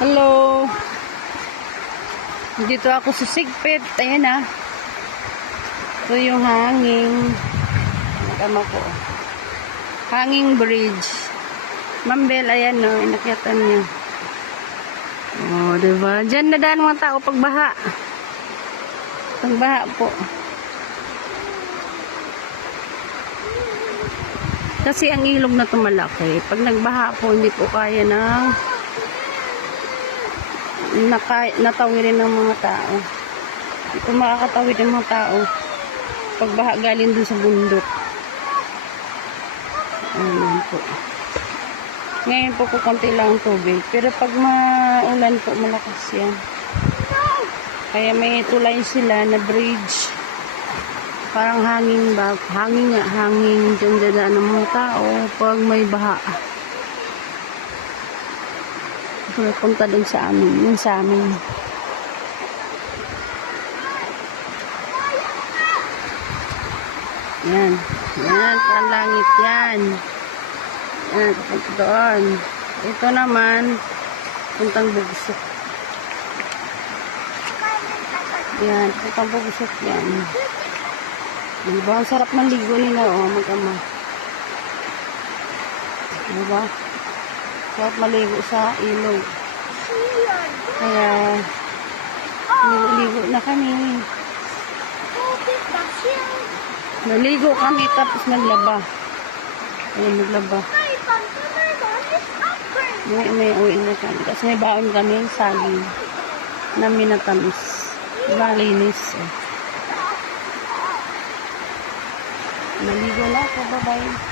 Hello. Dito ako sa Sigpit. Ayan ah. Ito yung hanging. Nakama ko. Hanging bridge. Mambel, ayan no. Inakyatan niya. Oh, diba? Diyan na daan mga tao pagbaha. Pagbaha po. Kasi ang ilog na tumalaki. Pag nagbaha po, hindi po kaya ng natawirin ng mga tao. Hindi po makakatawid ng mga tao. Pagbaha galing dun sa bundok. Ayan po. Ngayon po kukunti lang ang tubig. Pero pag maulan po, malakas yan. Kaya may tulay sila na bridge. Parang hangin ba? Hangin nga. Hangin dyan dadaan ng mga tao pag may baha. Punta dun sa amin. Yun sa amin. Yan. Yan. Parang langit yan. Yan. Punta doon. Ito naman. Puntang Bugsok. Yan. Puntang Bugsok yan. Diba? Ang sarap ng ligo nila. O, mag-ama. Diba? Sarap maligo sa ilog. Kaya, ligo na kami. Naligo kami tapos naglaba. Ayun, naglaba. May uwi na kami. Kasi may baon kami yung saging na minatamis. Malinis. Naligo na ako. Bye-bye.